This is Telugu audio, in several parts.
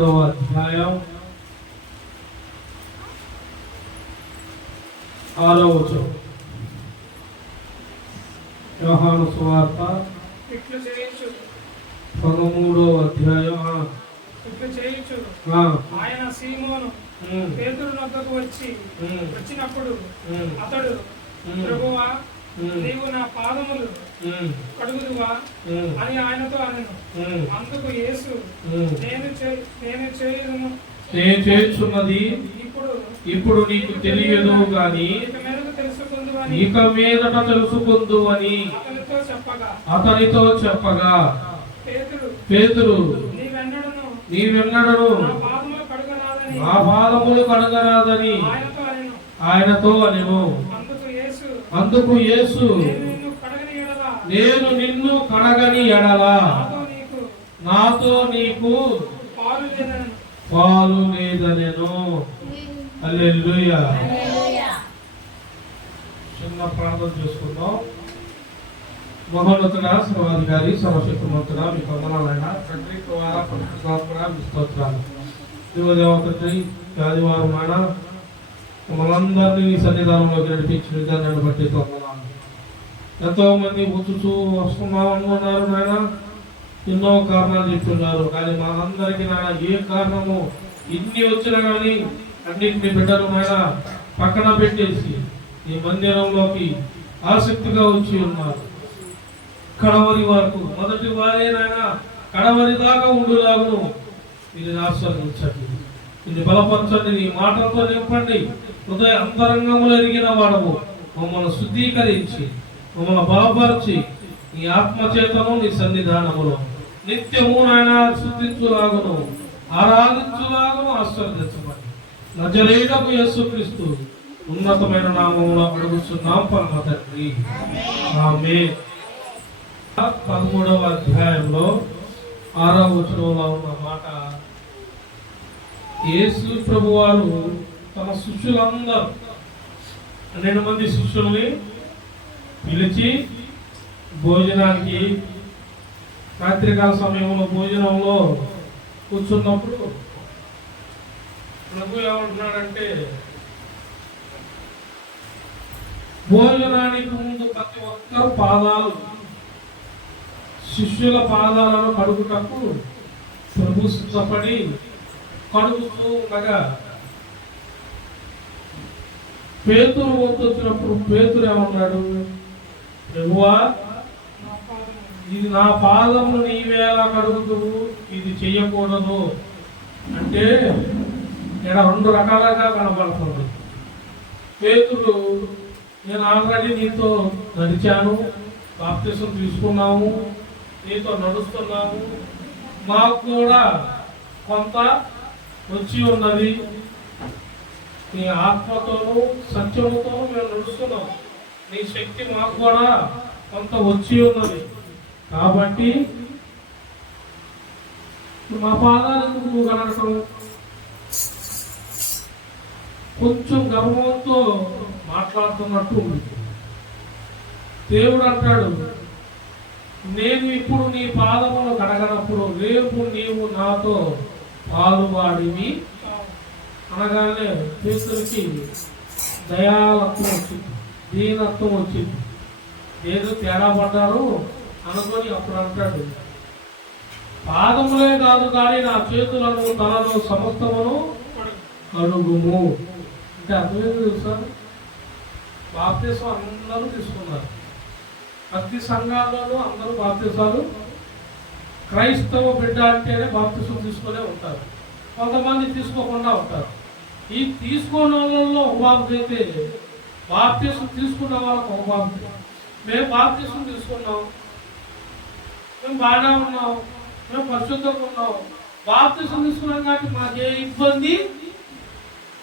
అధ్యాయం 6వ వచనం. యోహాను సువార్త 13వ అధ్యాయం. ఆయన సీమోను పేతురు వద్దకు వచ్చినప్పుడు అతడు, ప్రభువా, నీవు నా పాదములు కడుగుదువా అని ఆయనతో అనెను. అందుకు యేసు, నేను చేయుచున్నది ఇప్పుడు నీకు తెలియదు గాని ఇక మీదట తెలుసుకుందు అని అతనితో చెప్పగా, పేతురు, నీవెన్నడను నా పాదములు కడగరాదని ఆయనతో అనెను. అందుకు యేసు, నేను నిన్ను కడగని ఎడల నాతో నీకు పాలు లేదనెను. హల్లెలూయా. చిన్న ప్రార్థన చేసుకుందాం. మహోన్నతుడా, సర్వాధికారి, సర్వశక్తిమంతుడా, మీకు వందనాలైనా తండ్రి, ద్వారా పరిశుద్ధాత్మడా మీ స్తోత్రాలు. దేవదేవతకి ఆదివారం నాడ మనందరినీ ఈ సన్నిధానంలోకి నడిపించిన విధానాన్ని బట్టి వందనాలు. ఎంతో మంది వచ్చుచూ వస్తున్నాం అనుకున్నారు నాయన, ఎన్నో కారణాలు చెప్తున్నారు. కానీ మా అందరికీ నాయన ఏ కారణము ఇన్ని వచ్చినా కానీ అన్నింటినీ బిడ్డలు నాయన పక్కన పెట్టేసి ఈ మందిరంలోకి ఆసక్తిగా వచ్చి ఉన్నారు. కడవరి వరకు మొదటి వారే నాయన కడవరి దాకా ఉండులాగును దీనిని ఆస్వాదించండి, ఇది బలపరచండి, నీ మాటలతో నింపండి. హృదయ అంతరంగములు ఎరిగిన వాడము, మమ్మల్ని శుద్ధీకరించి మమ్మల్ని బలపరిచి నీ ఆత్మచేతను నీ సన్నిధానములో నిత్యము నాయన శుద్ధించులాగును ఆరాధించులాగును ఆస్వాదించమని నజరేయుడకు యేసుక్రీస్తు ఉన్నతమైన నామములో అడుగుచున్నాం పరమ తండ్రి, ఆమేన్. 13వ అధ్యాయంలో 6వ వచనంలో ఉన్న మాట, యేసు ప్రభువారు తన శిష్యులందరూ 12 మంది శిష్యుల్ని పిలిచి భోజనానికి రాత్రికాల సమయంలో భోజనంలో కూర్చున్నప్పుడు ప్రభు ఏమంటున్నాడంటే, భోజనానికి ముందు ప్రతి ఒక్కరు పాదాలు శిష్యుల పాదాలను కడుగుటకు ప్రభు సిద్ధపడి కడుగుతూ ఉండగా పేతురు వద్ద వచ్చినప్పుడు పేతురు ఏమన్నాడు, ప్రభువా, ఇది నా పాదములు నీవేలా కడుగుతువు, ఇది చెయ్యకూడదు అంటే ఇక్కడ 2 రకాలుగా కనబడుతుంది. పేతురు, నేను ఆల్రెడీ నీతో నడిచాను, బాప్తిసం తీసుకున్నాము, నీతో నడుస్తున్నాము, మాకు కూడా కొంత వచ్చి ఉన్నది, నీ ఆత్మతోనూ సత్యముతోనూ మేము నడుస్తున్నాం, నీ శక్తి మాకు కూడా కొంత వచ్చి ఉన్నది, కాబట్టి మా పాదాలు ఎందుకు నువ్వు కనడం? కొంచెం గర్వంతో మాట్లాడుతున్నట్టు ఉంది. దేవుడు అంటాడు, నేను ఇప్పుడు నీ పాదములు కడగనప్పుడు రేపు నీవు నాతో పాలువాడివి అనగానే పేతురికి దయాలత్వం వచ్చింది, దీనత్వం వచ్చింది. ఏదో తేడా పడ్డారు అనుకొని అప్పుడు అంటాడు, పాదములే కాదు కానీ నా చేతులను తలలో సమస్తమును కడుగుము. అంటే అర్థమైంది తెలుసా? బాప్తిసం అందరూ తీసుకున్నారు, ప్రతి సంఘాల్లోనూ అందరూ బాప్తిసాలు. క్రైస్తవ బిడ్డ అంటేనే బాప్తిసం తీసుకునే ఉంటారు, కొంతమంది తీసుకోకుండా ఉంటారు. ఈ తీసుకున్న వాళ్ళలో ఒక బాప్తి అయితే బాప్తిసం తీసుకున్న వాళ్ళకు ఒక బాప్తి. మేము బాప్తిసం తీసుకున్నాం, మేము బాగానే ఉన్నాం, మేము పరిశుద్ధంగా ఉన్నాం, బాప్తిసం తీసుకున్నాం కాబట్టి మాకే ఇబ్బంది,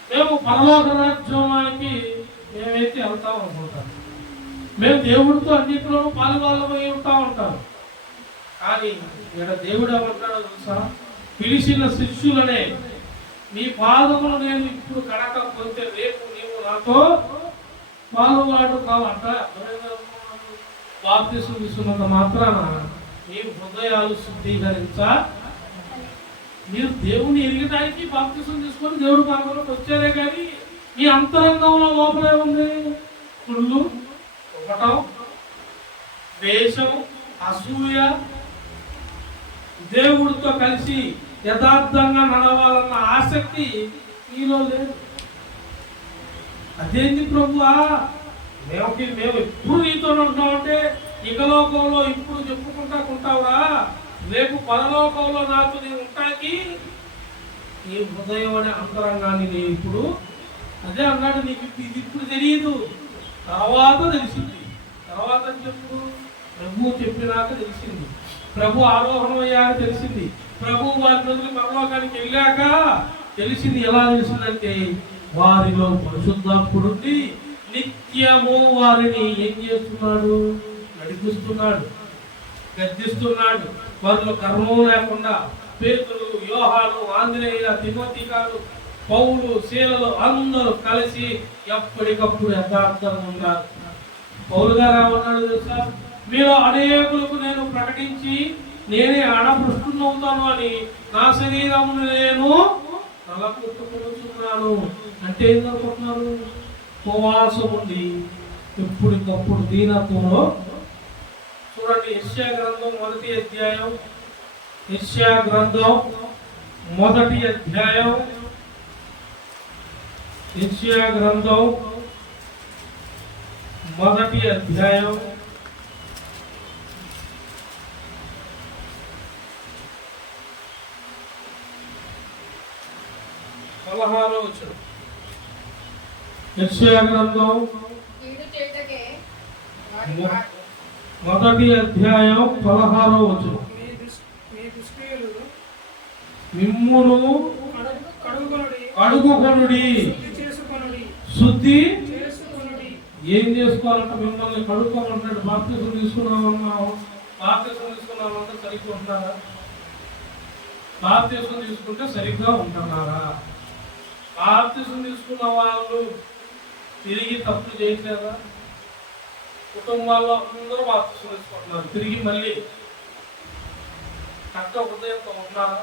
మేము పరలోక రాజ్యానికి మేమైతే వెళ్తాం అనుకుంటాం, మేము దేవుడితో అన్నింటిలోనూ పాలువాళ్ళమై ఉంటా ఉంటాం. కానీ ఇక్కడ దేవుడు ఏమంటాడో తెలుసా? పిలిచిన శిష్యులనే నీ పాదములు నేను ఇప్పుడు కడకపోతే రేపు నీవు నాతో పాలువాడు కావంట. బాప్తిసం తీసుకున్నంత మాత్రాన మీ హృదయాలు శుద్ధీకరించ మీరు దేవుని ఎరగడానికి బాప్తిసం తీసుకొని దేవుడు మార్గంలోకి వచ్చారే కానీ మీ అంతరంగంలో లోపలే ఉంది కుళ్ళు, ఒకటం, ద్వేషం, అసూయ, దేవుడితో కలిసి యథార్థంగా నడవాలన్న ఆసక్తి మీలో లేదు. అదేంటి ప్రభువా, మేము ఎప్పుడు నీతో ఉంటామంటే ఇకలోకంలో ఇప్పుడు చెప్పుకుంటా ఉంటావురా, రేపు పరలోకంలో నాతో నేను ఉంటాకి నీ హృదయం అనే అంతరంగాన్ని నేను ఇప్పుడు అదే అన్నాడు. నీకు ఇది ఇప్పుడు తెలియదు, తర్వాత తెలిసింది. తర్వాత చెప్పు, ప్రభు చెప్పినాక తెలిసింది, ప్రభు ఆరోహణం అయ్యాక తెలిసింది, ప్రభు వారి రోజులు పరలోకానికి వెళ్ళాక తెలిసింది. ఎలా తెలిసిందంటే వారిలో పరిశుద్ధాత్ముడుండి నిత్యము వారిని ఏం చేస్తున్నాడు, నడిపిస్తున్నాడు, గద్దిస్తున్నాడు. వారిలో గర్వం లేకుండా పేతురు, యోహాను, ఆంజనేయ, తిమోతికాలు, పౌలు, శీలలు అందరూ కలిసి ఎప్పటికప్పుడు యథార్థంగా ఉన్నారు. పౌలు గారు ఏమన్నాడు తెలుసా, మీలో అనేకులకు నేను ప్రకటించి నేనే ఆడపృష్ఠున్నవుతాను అని నా శరీరమును నేను తలకొట్టుకుంటున్నాను. అంటే ఏంటనుకుంటున్నారు? ఉపవాసం ఉండి ఎప్పటికప్పుడు దీనత్వంలో. చూడండి, యెషయా గ్రంథం 1వ అధ్యాయం, యెషయా గ్రంథం 1వ అధ్యాయం, యెషయా గ్రంథం 1వ అధ్యాయం 16వ వచనం. యెషయా గ్రంథం 1వ అధ్యాయం 16వ వచనం. మిమ్మును కడుగుకొనుడి, శుద్ధి ఏం చేసుకోవాలంటే మిమ్మల్ని కడుక్కోమంటాడు. బాప్తిసం తీసుకున్నామన్నావు, బాప్తిసం తీసుకున్నామంటే సరిగ్గా ఉంటున్నారా? బాప్తిసం తీసుకుంటే సరిగ్గా ఉంటున్నారా? బాప్తిసం తీసుకున్న వాళ్ళు తిరిగి తప్పు చేయట్లేదా? కుటుంబాల్లో అందరూ బాప్తిసం తీసుకుంటున్నారు, తిరిగి మళ్ళీ కట్ట హృదయంతో ఉన్నారా?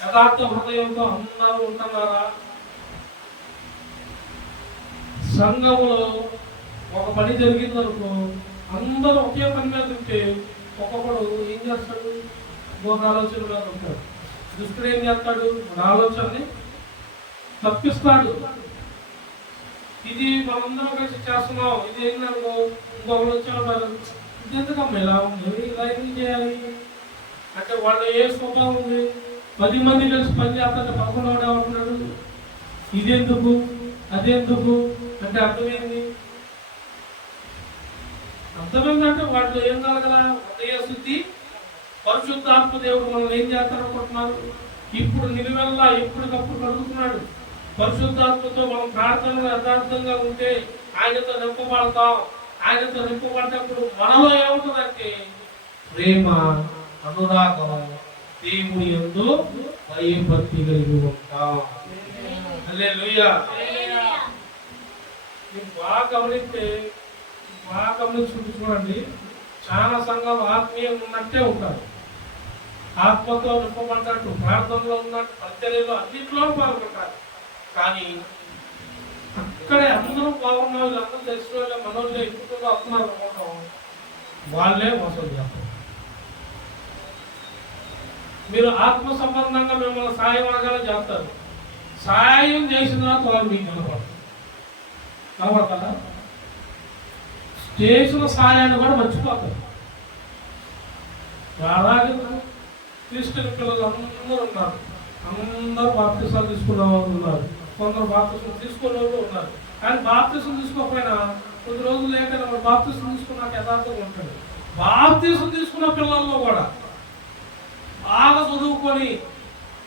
యథార్థ హృదయంతో అందరూ ఉంటున్నారా? సంఘంలో ఒక పని జరిగిందనుకో, అందరూ ఒకే పని మీద ఉంటే ఒక్కొక్కడు ఏం చేస్తాడు? ఒక ఆలోచన మీద ఉంటాడు. దుష్టుడు ఏం చేస్తాడు? మన ఆలోచనని తప్పిస్తాడు. ఇది మనందరం కలిసి చేస్తున్నాం, ఇది ఏంటనుకో, ఇంకొకరు వచ్చాడు, ఇది ఎందుకమ్మా ఇలా ఉంది, ఇలా ఎందుకు చేయాలి అంటే వాళ్ళు ఏ స్వభావం ఉంది? 10 మంది కలిసి పని చేస్తాంటే 11 ఏమంటున్నాడు, ఇదెందుకు అదెందుకు అంటే అర్థమైంది. అర్థమైందంటే వాళ్ళు ఏం కలగల హృదయ శుద్ధి, పరిశుద్ధాత్మ దేవుడు మనల్ని ఏం చేస్తారనుకుంటున్నారు? ఇప్పుడు నిలువెల్లా ఎప్పటికప్పుడు కలుగుతున్నాడు. పరిశుద్ధాత్మతో మనం ప్రార్థనలో యథార్థంగా ఉంటే ఆయనతో నింపబడతాం. ఆయనతో నింపబడినప్పుడు మనలో ఏముంటుందంటే ప్రేమ, అనురాగం, దేవుని యందు భయభక్తి కలిగి ఉంటాం. హల్లెలూయా. మీరు బాగా గమనించి చూడండి, చాలా సంఘాలు ఆత్మీయంగా ఉన్నట్టే ఉంటారు, ఆత్మతో నింపబడ్డట్టు, ప్రార్థనలో ఉన్నట్టు, పరిచర్యలో అన్నింటిలో పాల్గొంటారు. కానీ అక్కడే అందరూ బాగున్న వాళ్ళు, అందరూ తెలిసిన వాళ్ళే, మనోళ్ళే ఎక్కువగా వస్తున్నారు అనుకోవడం, వాళ్ళే మోసం చేస్తారు. మీరు ఆత్మ సంబంధంగా మిమ్మల్ని సాయం అడగానే చేస్తారు, సాయం చేసిన తర్వాత వాళ్ళు మీకు కనబడతారా? చేసిన సాయాన్ని కూడా మర్చిపోతారు. అలాగే క్రిస్టియన్ పిల్లలు అందరూ ఉన్నారు, అందరూ బాప్తిసాలు తీసుకున్న వాళ్ళు ఉన్నారు, కొందరు బాప్తిసం తీసుకున్న వాళ్ళు ఉన్నారు. కానీ బాప్తిసం తీసుకోకపోయినా కొద్ది రోజులు లేకపోయినా మరి బాప్తిసం తీసుకున్నాక యథార్థంగా ఉంటాడు. బాప్తిసం తీసుకున్న పిల్లల్లో కూడా బాగా చదువుకొని,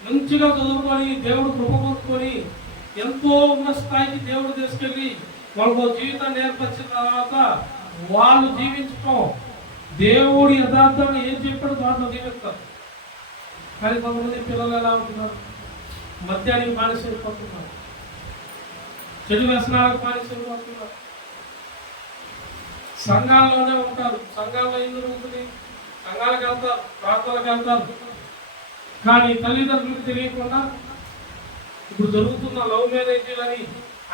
మంచిగా చదువుకొని, దేవుడు కృప పొందుకొని, ఎంతో ఉన్న స్థాయికి దేవుడు తీసుకెళ్ళి వాళ్ళకు జీవితాన్ని ఏర్పరిచిన తర్వాత వాళ్ళు జీవించటం, దేవుడు యథార్థంగా ఏం చెప్పాడు దాంట్లో జీవిస్తారు. కానీ కొంతమంది పిల్లలు ఎలా ఉంటున్నారు? మద్యానికి బానిసైపోతున్నారు, చెడు వ్యసనాలకు బానిసైపోతున్నారు, సంఘాల్లోనే ఉంటారు. సంఘాల్లో ఏం జరుగుతుంది? సంఘాలకు వెళ్తారు, ప్రార్థనలకు వెళ్తారు, కానీ తల్లిదండ్రులకు తెలియకుండా ఇప్పుడు జరుగుతున్న లవ్ మ్యారేజీలని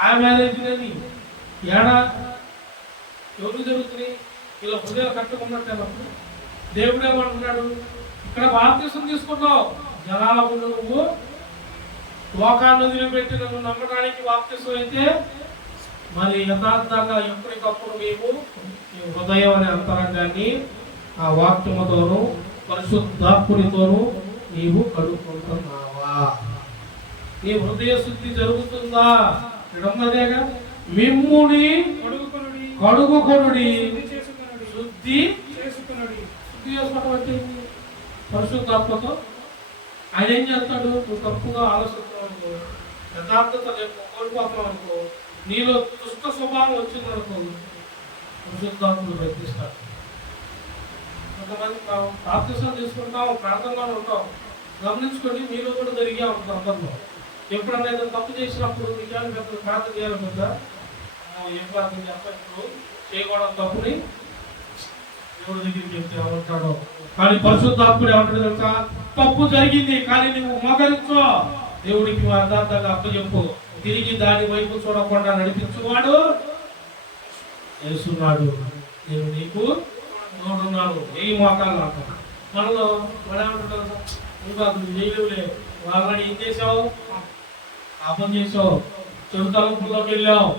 ఆ మ్యారేజీలని ఏడా ఎవరు జరుగుతున్నాయి? ఇలా హృదయాలు కట్టుకున్నట్టే దేవుడు ఏమంటున్నాడు? ఇక్కడ బాప్తిసం తీసుకున్నావు, జనాల ముందు నువ్వు లోకాన్ని వదిలిపెట్టి నువ్వు నమ్మడానికి బాప్తిసం అయితే మరి యథార్థంగా ఎప్పటికప్పుడు నీవు నీ హృదయం అనే అంతరంగాన్ని ఆ వాక్యముతోనూ పరిశుద్ధాత్మునితోనూ నీవు కడుక్కుంటున్నావా? నీ హృదయ శుద్ధి జరుగుతుందా? ఇడమ్మదేగా మిమ్ముని కడుగుకొనుడి, శుద్ధి చేసుకోవడం అంటే పరిశుద్ధాత్మతో. ఆయన ఏం చేస్తాడు? నువ్వు తప్పుగా ఆలోచిస్తున్నావు అనుకో, యథార్థత కోల్పోతున్నావు అనుకో, నీలో దుష్ట స్వభావం వచ్చిందనుకో, పరిశుద్ధాత్మను ప్రయత్నిస్తాడు. కొంతమంది ప్రార్థన తీసుకుంటాం, ప్రార్థనలో ఉంటాం. గమనించుకోండి, మీలో కూడా జరిగే ఉంటుంది సందర్భం. ఎప్పుడన్నా ఏదైనా తప్పు చేసినప్పుడు నిజాన్ని పెద్ద ప్రార్థన చేయాలి కదా, ఏం ప్రార్థన చేస్తా ఇప్పుడు చేయకూడదు తప్పుని దేవుడి దగ్గరికి చెప్తే ఏమంటాడో. కానీ పరిశుద్ధాత్ముడు ఏమంటాడు తెలుసా? తప్పు జరిగింది కానీ నువ్వు మోకరించో, దేవుడికి అర్థార్థంగా అప్పచెప్పు, తిరిగి దాని వైపు చూడకుండా నడిపించువాడు యేసున్నాడు. నేను నీకు తోడున్నాను, ఏ మోకాలు అంట. మనలో ఏమంటాడు? ఇంకా నువ్వు చేయలేవులే, ఆల్రెడీ ఏం చేసావు? పాపం చేసావు, చెడు తలంపుల్లోకి వెళ్ళావు,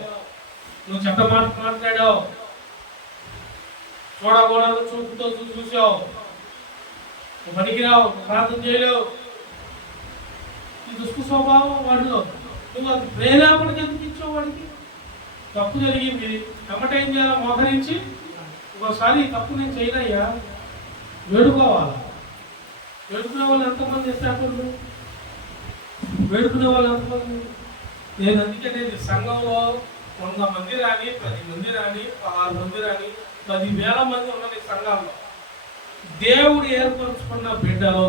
నువ్వు చెడ్డ మాట మాట్లాడావు, చూడకూడదు చూపుతో చూసావు, పనికిరావు, ప్రార్థన చేయలేవు. ఈ దుష్ట స్వభావం వాడిలో. నువ్వు అది ప్రేరేపణకి ఎందుకు ఇచ్చావు? వాడికి తప్పు జరిగింది, ఏం చేయాలి? మోకరించి ఒకసారి తప్పు నేను చేయనయ్యా, వేడుకోవాలా? వేడుకునే వాళ్ళు ఎంతమంది చేస్తారు? వేడుకునే వాళ్ళు ఎంతమంది? నేను అందుకే నేను సంఘంలో 100 మంది రాని, 10 మంది రాని, 16 మంది రాని, 10,000 మంది ఉన్నది సంఘాల్లో. దేవుడు ఏర్పరచుకున్న బిడ్డలో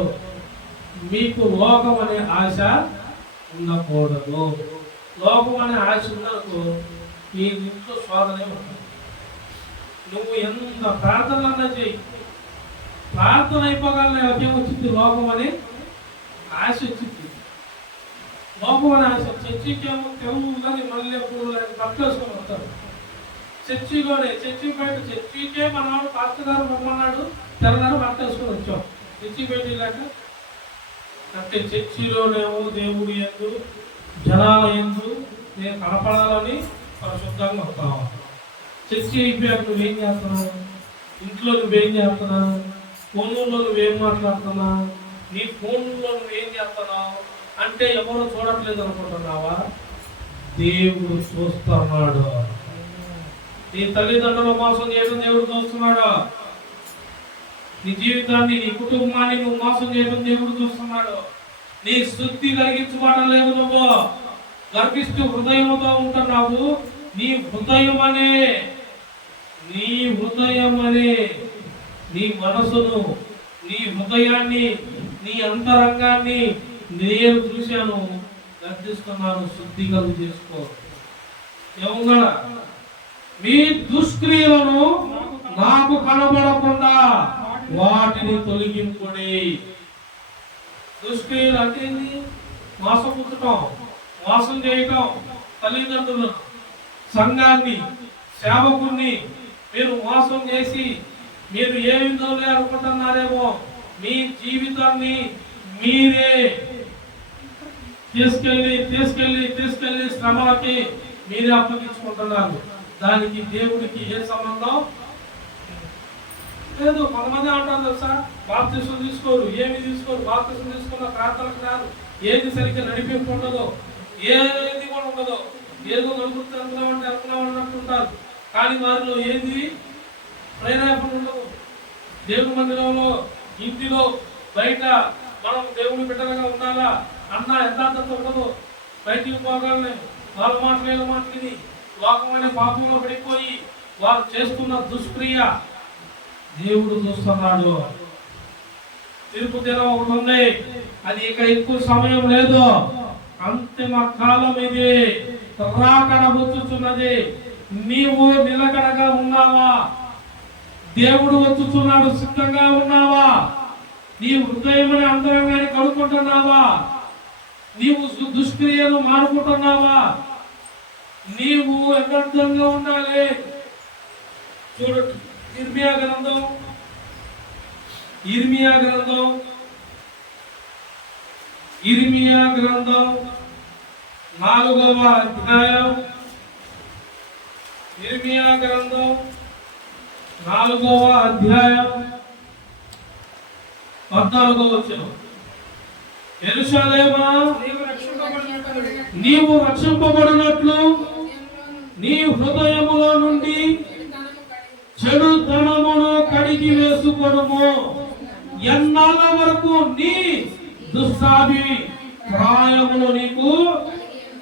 మీకు లోకం అనే ఆశ ఉండకూడదు. లోకం అనే ఆశ ఉన్నందుకు మీ ఇంట్లో శోధనే ఉంటుంది. నువ్వు ఎంత ప్రార్థనలన్నా చేయి, ప్రార్థన అయిపోగానే ఒకే వచ్చింది లోకం అనే ఆశ వచ్చింది. లోకం అనే ఆశ. చర్చికేమో తెలుగులని మళ్ళీ పూలు పట్టుకొని వస్తారు. చర్చిలోనే చర్చి బయట చర్చికే మనవాడు పాస్టర్ గారు రమ్మన్నాడు, తెల్లగారు పట్టేసుకొని వచ్చాం. చర్చి బయట ఇలాక అంటే చర్చిలోనేమో దేవుడి యందు జనాల యందు నేను కనపడాలని పరిశుద్ధంగా వస్తావు. చర్చి అయిపోయాక నువ్వేం చేస్తున్నావు? ఇంట్లో నువ్వేం చేస్తున్నావు? ఫోన్లో నువ్వేం మాట్లాడుతున్నావు? నీ ఫోన్లో నువ్వేం చేస్తున్నావు అంటే ఎవరో చూడట్లేదు అనుకుంటున్నావా? దేవుడు చూస్తున్నాడు. నీ తల్లిదండ్రులు మోసం చేయడం దేవుడు చూస్తున్నాడు. నీ జీవితాన్ని, నీ కుటుంబాన్ని నువ్వు మోసం చేయడం దేవుడు చూస్తున్నాడు. నీ శుద్ధి కలిగించుకోవడం లేదు. నువ్వు గర్భిష్ఠు హృదయంతో ఉంటున్నావు. నీ హృదయం అనే నీ మనసును, నీ హృదయాన్ని, నీ అంతరంగాన్ని నేను చూశాను, గర్దిస్తున్నాను. శుద్ధి కలుగు చేసుకో. ఏమన్నా మీ దుష్క్రియలను నాకు కనబడకుండా వాటిని తొలగింపుడి. దుష్క్రియలు అంటే మోసపుచ్చటం, మోసం చేయటం, తల్లిదండ్రులను, సంఘాన్ని, సేవకుల్ని మీరు మోసం చేసి మీరు ఏ విధంగా అనుకుంటున్నారేమో మీ జీవితాన్ని మీరే తీసుకెళ్ళి శ్రమలకి మీరే అప్పగించుకుంటున్నారు. దానికి దేవుడికి ఏ సంబంధం లేదు. కొంతమంది అంటారు తెలుసా, బాప్తిసం తీసుకోరు, ఏమి తీసుకోరు, బాప్తిసం తీసుకున్న ప్రార్థనకు రాదు, ఏది సరిగ్గా నడిపింపు ఉండదు, ఏది కూడా ఉండదు, ఏదో నడుపుతున్నామంటే అనుకున్నామంటుంటారు. కానీ వారిలో ఏది ప్రేరేపణ ఉండదు. దేవుని మందిరంలో, ఇంటిలో, బయట మనం దేవుని బిడ్డలుగా ఉండాలా అన్న యథార్థత ఉండదు. బయటికి పోగానే వాళ్ళ మాటలు మాటలిని లోకమైన పాపంలో పడిపోయి వారు చేస్తున్న దుష్క్రియ దేవుడు చూస్తున్నాడు. తీర్పు దినం ఒకటి ఉంది, అది ఇక ఎక్కువ సమయం లేదు. అంతిమ కాలం ఇది, రాకడ వచ్చుచున్నది. నీవు నిలకడగా ఉన్నావా? దేవుడు వచ్చుచున్నాడు, సిద్ధంగా ఉన్నావా? నీ హృదయం అనే అంతరంగాన్ని కడుక్కుంటున్నావా? నీవు దుష్క్రియలు మానుకుంటున్నావా? నీవు యథార్థంగా ఉండాలి. చూడండి, ఇర్మియా గ్రంథం 4వ అధ్యాయం, ఇర్మియా గ్రంథం 4వ అధ్యాయం 14వ వచనం. యెరూషలేమా, నీవు రక్షింపబడినట్లు నీ హృదయములో నుండి చెడుతనమును కడిగి వేసుకొనుము. ఎన్నాళ్ళ వరకు నీ దుష్టాభిప్రాయములు నీకు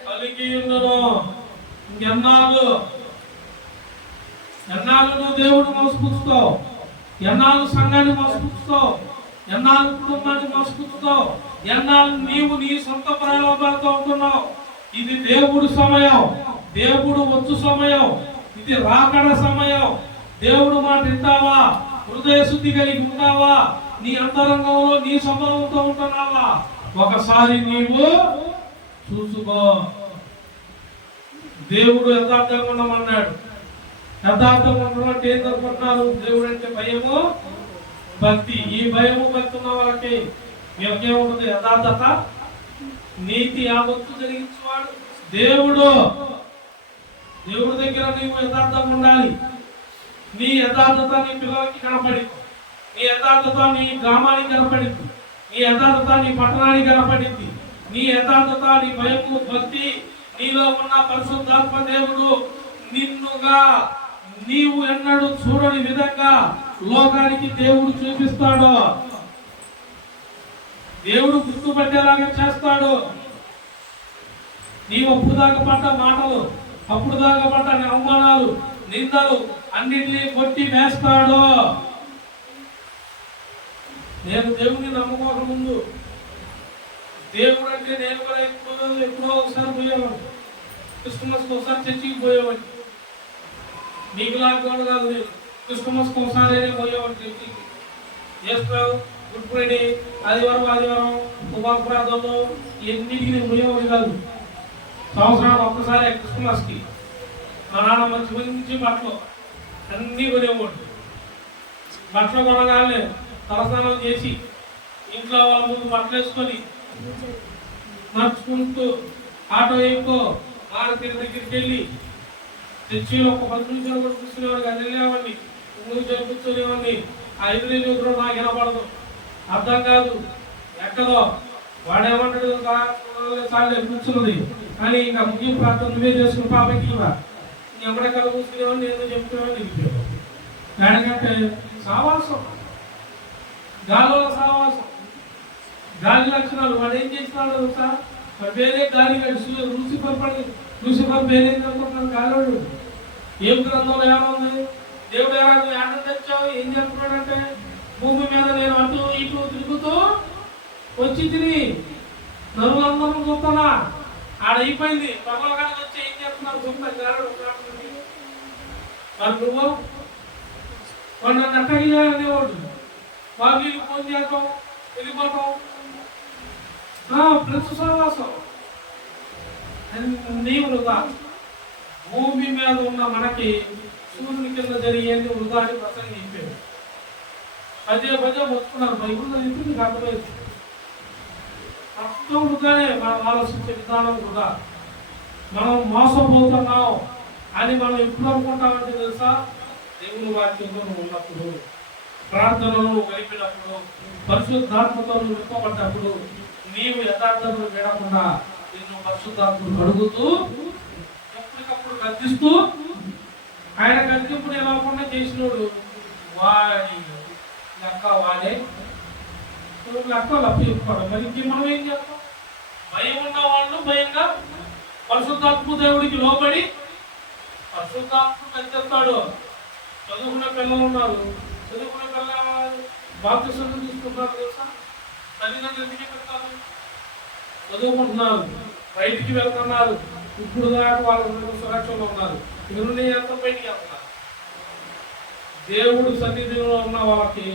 కలిగి ఉన్నను? ఎన్నాళ్ళు నువ్వు దేవుడు మోసపుచ్చుతావు? ఎన్నాళ్ళు సంఘాన్ని మోసపుచ్చుతావు? ఎన్నాళ్ళు కుటుంబాన్ని మోసపుచ్చుతావు? ఎన్నాళ్ళు నీవు నీ సొంత ప్రలోభాలతో ఉంటున్నావు? ఇది దేవుడు సమయం, దేవుడు వచ్చు సమయం, ఇది రాకడ సమయం. దేవుడు మాట వింటావా? హృదయ శుద్ధి కలిగి ఉంటావా? నీ అంతరంగంలో నీ స్వభావంతో ఉంటున్నావా? ఒకసారి నీవు చూసుకో. దేవుడు యథార్థంగా ఉండమన్నాడు. యథార్థంగా ఉండమంటే ఏం అనుకుంటున్నారు? దేవుడు అంటే భయము, భక్తి. ఈ భయము భక్తి ఉన్న వాళ్ళకి వీళ్ళకేముంటుంది? యథార్థత, నీతి, యావత్తు జరిగించేవాడు దేవుడు. దేవుడి దగ్గర నీవు యథార్థంగా ఉండాలి. నీ యథార్థత నీ పిల్లలకి కనపడింది, నీ యథార్థత నీ గ్రామానికి కనపడింది, నీ యథార్థత నీ పట్టణానికి కనపడింది, నీ యథార్థత నీ భయము భక్తి, నీలో ఉన్న పరిశుద్ధాత్మ దేవుడు నిన్నుగా నీవు ఎన్నడూ చూడని విధంగా లోకానికి దేవుడు చూపిస్తాడు. దేవుడు గుర్తుపట్టేలాగా చేస్తాడు. నీవు అప్పుడు దాకా పడ్డ మాటలు, అప్పుడు దాకా పడ్డ అవమానాలు, నిందలు అన్నిటినీ కొట్టి వేస్తాడు. నేను దేవుడిని నమ్ముకోక ముందు దేవుడు అంటే నేను కూడా ఎప్పుడో ఒకసారి పోయేవాడు. క్రిస్మస్కి ఒకసారి చర్చికి పోయేవాడిని. మీకు లాక్డౌన్ కాదు, నేను క్రిస్మస్కి ఒకసారి పోయేవాడు చర్చికి. చేస్తావు గుడ్ ఫ్రైడే, ఆదివారం ఉపవాసరాధంలో ఎన్నిటికి నేను పోయేవాడు కాదు. సంవత్సరానికి ఒక్కసారి క్రిస్మస్కి మా నాన్న మంచి బట్టలు అన్నీ కొనేవాడు. బట్టలు కొనగానే తలస్నానం చేసి ఇంట్లో వాళ్ళ ముందు బట్టలు వేసుకొని నడుచుకుంటూ ఆటో ఎక్కువ మారుతి దగ్గరికి వెళ్ళి చర్చిలో ఒక 10 నిమిషాలు కూడా కూర్చునేవాడు కాదు. వెళ్ళేవాడిని, కూర్చునేవాడిని. ఆ 5 నిమిషాలు నాకు వినపడదు, అర్థం కాదు, ఎక్కదో వాడేమంటాడు చాలా కూర్చున్నది కానీ ఇంకా ముగింపు ప్రార్థన నువ్వే చేసుకుని పాపకి ఎక్కడెక్కడ కూర్చునేవాడిని, ఏదో చెప్తున్నామని నిలిపేవాడు. ఎందుకంటే సావాసం, గాలిలో సావాసం, గాలి లక్షణాలు. వాడు ఏం చేస్తున్నాడు సార్? వేరే గాలి లూసిఫర్ వేరే అనుకుంటున్నాడు గాలివాడు. ఏం గ్రంథంలో ఏముంది? దేవుడు ఏడాది తెచ్చావు, ఏం చేస్తున్నాడంటే భూమి మీద నేను అటు ఇటు తిరుగుతూ వచ్చి తిని నరులందరం చూస్తానా ఆడైపోయింది. పర్వకానికి వచ్చి ఏం చేస్తున్నారు చూస్తాడు. మరి నువ్వు వాడు నన్ను అట్టగియాలనేవాడు. వాళ్ళు వీళ్ళు ఫోన్ చేస్తాం, వెళ్ళిపోతాం, ప్రతి సహవాసం నీవు వృధా. భూమి మీద ఉన్న మనకి సూర్యుని కింద జరిగేది వృధా అని ప్రసంగం చెప్పాడు. పదే వస్తున్నారు బైబుల్లో. ఇప్పుడు మీకు అర్థమైంది, అర్థం వృధానే. మనం ఆలోచించే విధానం వృధా. మనం మోసపోతున్నాం అని మనం ఎప్పుడు అనుకుంటామంటే తెలుసా? దేవుని వాక్యంలో ఉన్నప్పుడు, ప్రార్థనలు గడిపినప్పుడు, పరిశుద్ధాత్మతో నింపబడ్డప్పుడు, నీవు యథార్థతను విడకుండా నిన్ను పరిశుద్ధాత్మను అడుగుతూ ఎప్పటికప్పుడు గద్దిస్తూ, ఆయన గద్దింపుని లేకుండా చేసినోడు వాడి లెక్క వాడే లెక్కలు అప్పు చెప్పుకోవడం. మరి మనం ఏం చేస్తాం? భయం ఉన్న వాళ్ళు భయంగా పరిశుద్ధాత్మ దేవుడికి లోబడి పరిశుద్ధాత్మ గద్దిస్తాడు. చదువుకునే పిల్లలు ఉన్నారు, చదువుకునే పిల్లలు బాప్తిసం తీసుకుంటున్నారు తెలుసా? తల్లిదండ్రులు ఎందుకు పెడతారు? చదువుకుంటున్నారు, బయటికి వెళ్తున్నారు, ఇప్పుడు దాకా వాళ్ళు సురక్షణలో ఉన్నారు. ఇవన్నీ ఎంత బయటికి వెళ్తున్నారు? దేవుడు సన్నిధిలో ఉన్న వాళ్ళకి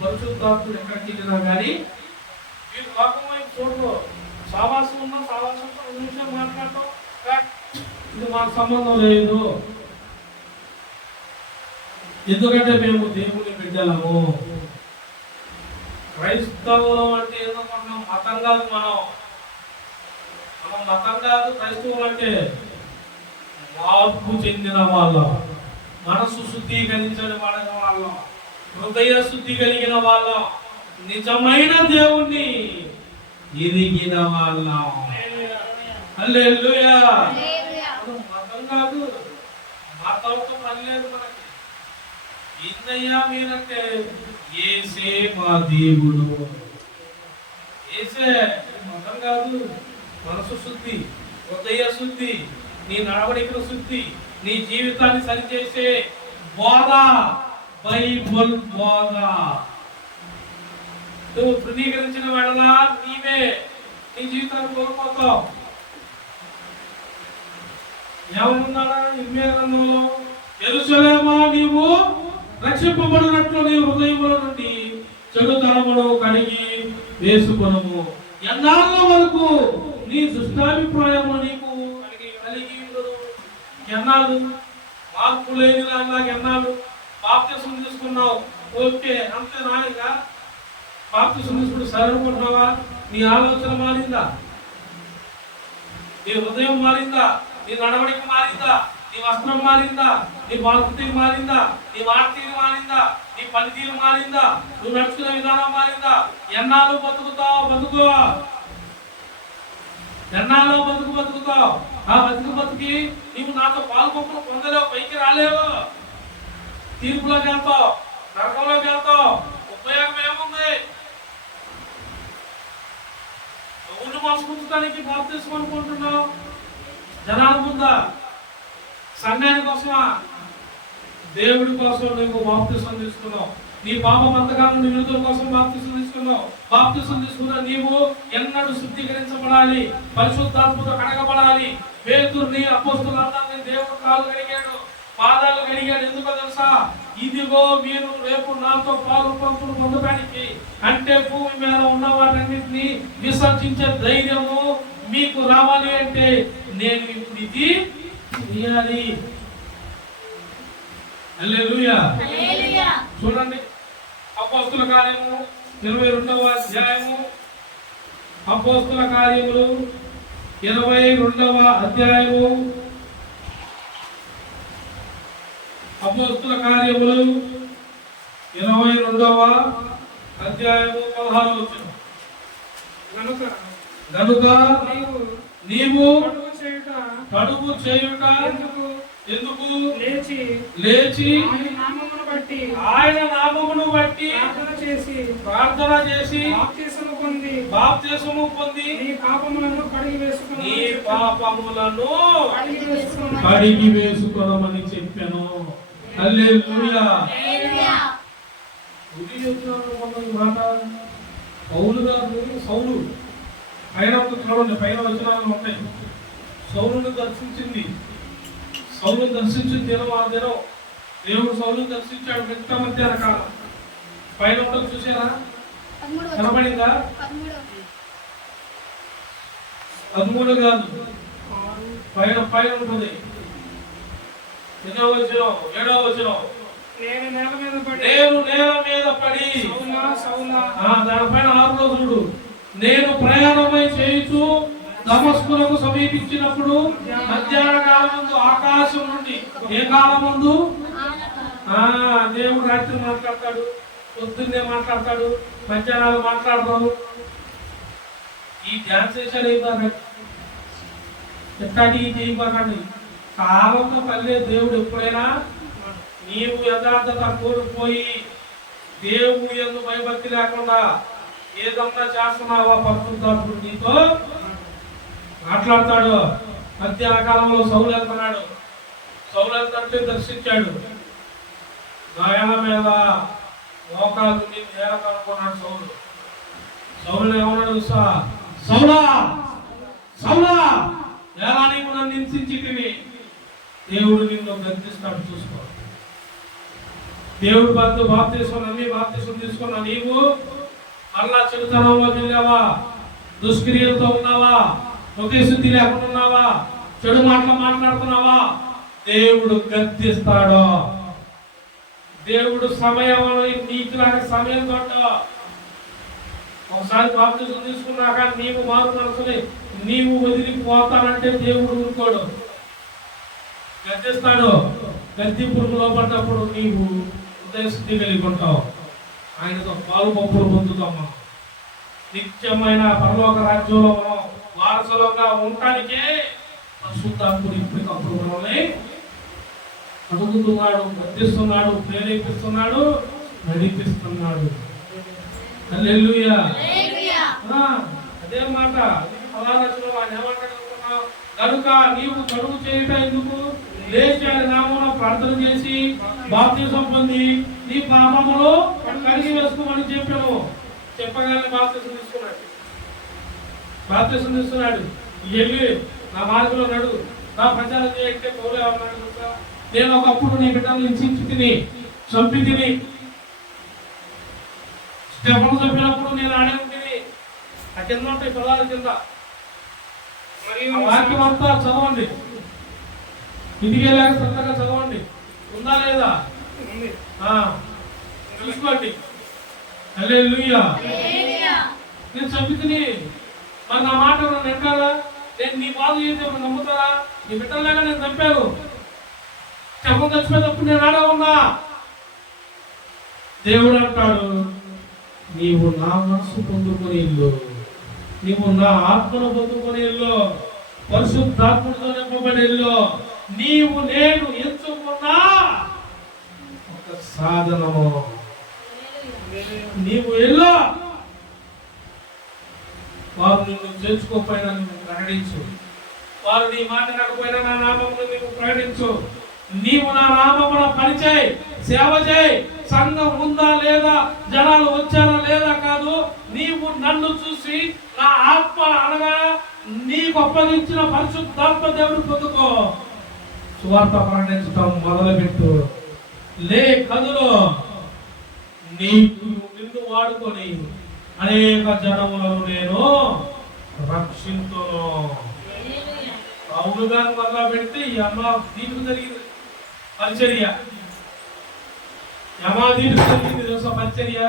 పరిశుద్ధాత్ముడు ఎక్కడికి వెళ్ళినా కానీ వీళ్ళు లోకం వైపు చూడరు. సావాసం ఉన్నా సావాసంతో 2 నిమిషాలు మాట్లాడటం, ఇది మాకు సంబంధం లేదు. ఎందుకంటే మేము దేవుని బిడ్డలము. క్రైస్తవులం అంటే ఏదో మనం మతం కాదు. మనం మతం కాదు. క్రైస్తవులు అంటే మార్పు చెందిన వాళ్ళం, మనసు శుద్ధీకరించిన వాళ్ళం, హృదయ శుద్ధి కలిగిన వాళ్ళం, నిజమైన దేవుణ్ణి ఎరిగిన వాళ్ళం. హల్లెలూయా. మతం కాదు, మతంతో పని లేదు మనకి. ఏందయ్యా మీరంటే యేసే మా దేవుడు. యేసే మతం కాదు. మనసు శుద్ధి, హృదయ శుద్ధి, నీ నడవడికల శుద్ధి, నీ జీవితాన్ని సరిచేసే బోధ, బైబుల్ బోధ. నువ్వు తృణీకరించిన వెడలా నీవే నీ జీవితాన్ని కోల్పోతావు. ఏమన్నాడా ఇర్మియా గ్రంథంలో, యెరూషలేమా నీవు రక్షింపబడినట్లు నీ హృదయముల నుండి చెడుతనమును కడిగి వేసుకొనుము. ఎన్నాళ్ళ వరకు నీ దుష్టాభిప్రాయము నీకు కలిగి ఉండదు. ఎన్నాళ్ళు మార్పు లేని లాగా ఎన్నాళ్ళు బాప్తిసం తీసుకున్నావు, ఓకే అంతే నాయగా. బాప్తిసం తీసుకుని సరిపడుతున్నావా? నీ ఆలోచన మారిందా? నీ హృదయం మారిందా? నీ నడవడిక మారిందా? నీ వస్త్రం మారిందా? నీ బాల్కృతి మారిందా? నీ వార్తీరు మారిందా? నీ పనితీరు మారిందా? నువ్వు నడుచుకునే విధానం మారిందా? ఎన్నాళ్ళు బతుకుతావు? ఎన్నాళ్ళు బతుకుతావు? ఆ బతికి నీవు నాతో పాల్గొప్పలు పొందలేవు, పైకి రాలేవు. తీర్పులోకి వెళ్తావు, నరకంలోకి వెళ్తావు. ఉపయోగం ఏముంది? ఊళ్ళు మోసపుచ్చడానికి బాప్తిసం అనుకుంటున్నావు. జనాల ముందా? సంఘాని కోసమా? దేవుడి కోసం నువ్వు బాప్తిసం తీసుకున్నావు. నీ పాప బంధకాలను విడుదల కోసం బాప్తిసం తీసుకున్నావు. బాప్తిసం తీసుకున్న నీవు ఎన్నడూ శుద్ధీకరించబడాలి, పరిశుద్ధాత్మతో కడగబడాలి. పేతురుని అపోస్తలులందరినీ దేవుడు కాళ్ళు కడిగాడు, పాదాలు కడిగాడు. ఎందుకో తెలుసా? ఇదిగో మీరు రేపు నాతో పాలు పంపులు పొందడానికి, అంటే భూమి మీద ఉన్న వాటన్నిటిని విసర్జించే ధైర్యము మీకు రావాలి అంటే నేను ఇప్పుడు ఇది చేయాలి. హల్లెలూయా. చూడండి, అపోస్తుల కార్యము 22వ అధ్యాయము. అపోస్తుల కార్యములు 22వ అధ్యాయము. అపోస్తుల కార్యములు 22వ అధ్యాయము 16వ వచనం. గనుక నీవు కడుగు చేయుట ఎందుకు లేచి ఆయన నామమును బట్టి ప్రార్థన చేసి బాప్తిసము పొంది నీ పాపములను కడిగి వేసుకొనమని చెప్పాను. హల్లెలూయా. మాట పౌలు గారు సౌలు పైన చూడండి, పైన వచనాలు ఉంటాయి. సౌలును దర్శించింది. సౌలును దర్శించిన దినం ఆ దినం దేవుడు సౌలును దర్శించాడు. మిట్ట మధ్యాహ్న కాలం పైన ఉంటుంది, చూసారా? కనబడిందా? 13 కాదు, పైన ఉంటుంది. 8వ వచనం 7వ వచనం. నేను నేల మీద పడి దానిపైన 6 రోజులు నేను ప్రయాణమై చేయుచు దమస్కులకు సమీపించినప్పుడు మధ్యాహ్న కాలమందు ఆకాశం నుండి, ఏ కాలమందు? దేవుడు రాత్రి మాట్లాడతాడు, పొద్దున్నే మాట్లాడతాడు, మధ్యాహ్నాలు మాట్లాడతాడు. ఈ డ్యాన్స్ వేసాడు ఎట్టాటి చేయబడండి. కాలంతో పల్లె దేవుడు ఎప్పుడైనా నీవు యథార్థత కోల్పోయి దేవుడు ఎందుకు భయభక్తి లేకుండా ఏదన్నా చేస్తున్నావా, పరిశుద్ధాత్ముడు నీతో మాట్లాడతాడు. మధ్యాహ్న కాలంలో సౌలు వెళ్తున్నాడు. సౌలు వెళ్తుంటే దర్శించాడు. గాయాల మీద మోకాలు నేల కనుక్కున్నాడు సౌలు. సౌలు ఏమన్నాడు తెలుసా? సౌలా సౌలా, ఎలా నీవు నన్ను హింసించితివి? దేవుడు నిన్ను గర్దిస్తాడు, చూసుకో. దేవుడు బాప్తీసం నమ్మి బాప్తీసం తీసుకున్న నీవు మళ్ళా చెడుతనంలో వెళ్ళావా, దుష్క్రియలతో ఉన్నావా, హృదయశుద్ధి లేకుండా ఉన్నావా, చెడు మాటలు మాట్లాడుతున్నావా, దేవుడు గద్దిస్తాడు. దేవుడు సమయం నీకు నాకు సమయం తోట. ఒకసారి బాప్తీసం తీసుకున్నాక నీవు మారు మనసుని నీవు వదిలిపోతానంటే దేవుడు ఊరుకోడు, గద్దిస్తాడు. గద్దింపులో పడ్డప్పుడు నీవు హృదయశుద్ధి కలిగి ఉంటావు. ఆయనతో పాలు పంపులు పొందుతాం. మనం నిత్యమైన పరలోక రాజ్యంలో మనం వారసులుగా ఉండటానికే పరిశుద్ధాత్ముడు ఇప్పటికప్పుడు మనల్ని అడుగుతున్నాడు, గద్దిస్తున్నాడు, ప్రేరేపిస్తున్నాడు, నడిపిస్తున్నాడు. హల్లెలూయా. అదే మాట పదార్థంలో ఆయన ఏమంటాడు, కనుక నీవు చదువు చేయట ఎందుకు, లేచి ఆయన నామమున ప్రార్థన చేసి బాప్తీసం పొంది నీ పాపములు కడిగి వేసుకోమని చెప్పాను. చెప్పగానే బాప్తీసం తీసుకున్నాడు. వెళ్ళి నా మార్గంలో నడు, నా ప్రచారం చేయంటే పౌలు అన్నాడు, నేను ఒకప్పుడు నీ బిడ్డలను హింసించి తిని చంపి తిని స్టెఫను చంపినప్పుడు నేను ఆడే ఉంటుంది. ఆ కింద ఉంటాయి పొలాల కింద. వాక్యం అంతా చదవండి, ఇంటికి లేక శ్రద్ధగా చదవండి. ఉందా లేదా చూసుకోండి. హల్లెలూయా. నేను చంపితిని, మరి నా మాట నన్ను వింటారా? నేను నీ బాధ చేస్తే నమ్ముతారా? నీ బిడ్డలాగా నేను చంపాను. శవం చచ్చిపోయేటప్పుడు నేను ఆడే ఉన్నా. దేవుడు అంటాడు, నీవు నా మనసు పొందుకొని ఇల్లు, నీవు నా ఆత్మను పొందుకొని ఇల్లు, పరిశుద్ధాత్మతో నింపబడి ఇల్లు, నీవు నేను ఎంచుకున్నా ఒక సాధనము. నీవు ఇల్లు, వారు నిన్ను చేర్చుకోకపోయినా నువ్వు ప్రకటించు, వారు నీ మాట కాకపోయినా నా నామమును నీవు ప్రకటించు. నీవు నా నామమున పనిచేయి, సేవ చేయి. సంఘం ఉందా లేదా, జనాలు వచ్చారా లేదా కాదు, నీవు నన్ను చూసి నా ఆత్మ అనగా నీకు అప్పగించిన పరిశుద్ధాత్మ దేవుడు పొందుకో. సువార్త ప్రకటించడం మొదలుపెట్టు. లే కదులో, నిన్ను వాడుకొని అనేక జనములను నేను రక్షింతును. అవునుగా మొదలు పెడితే ఈ అమ్మ దీనికి జరిగింది పరిచర్య. యమాదీనికి జరిగింది తెలుసా పరిచర్య.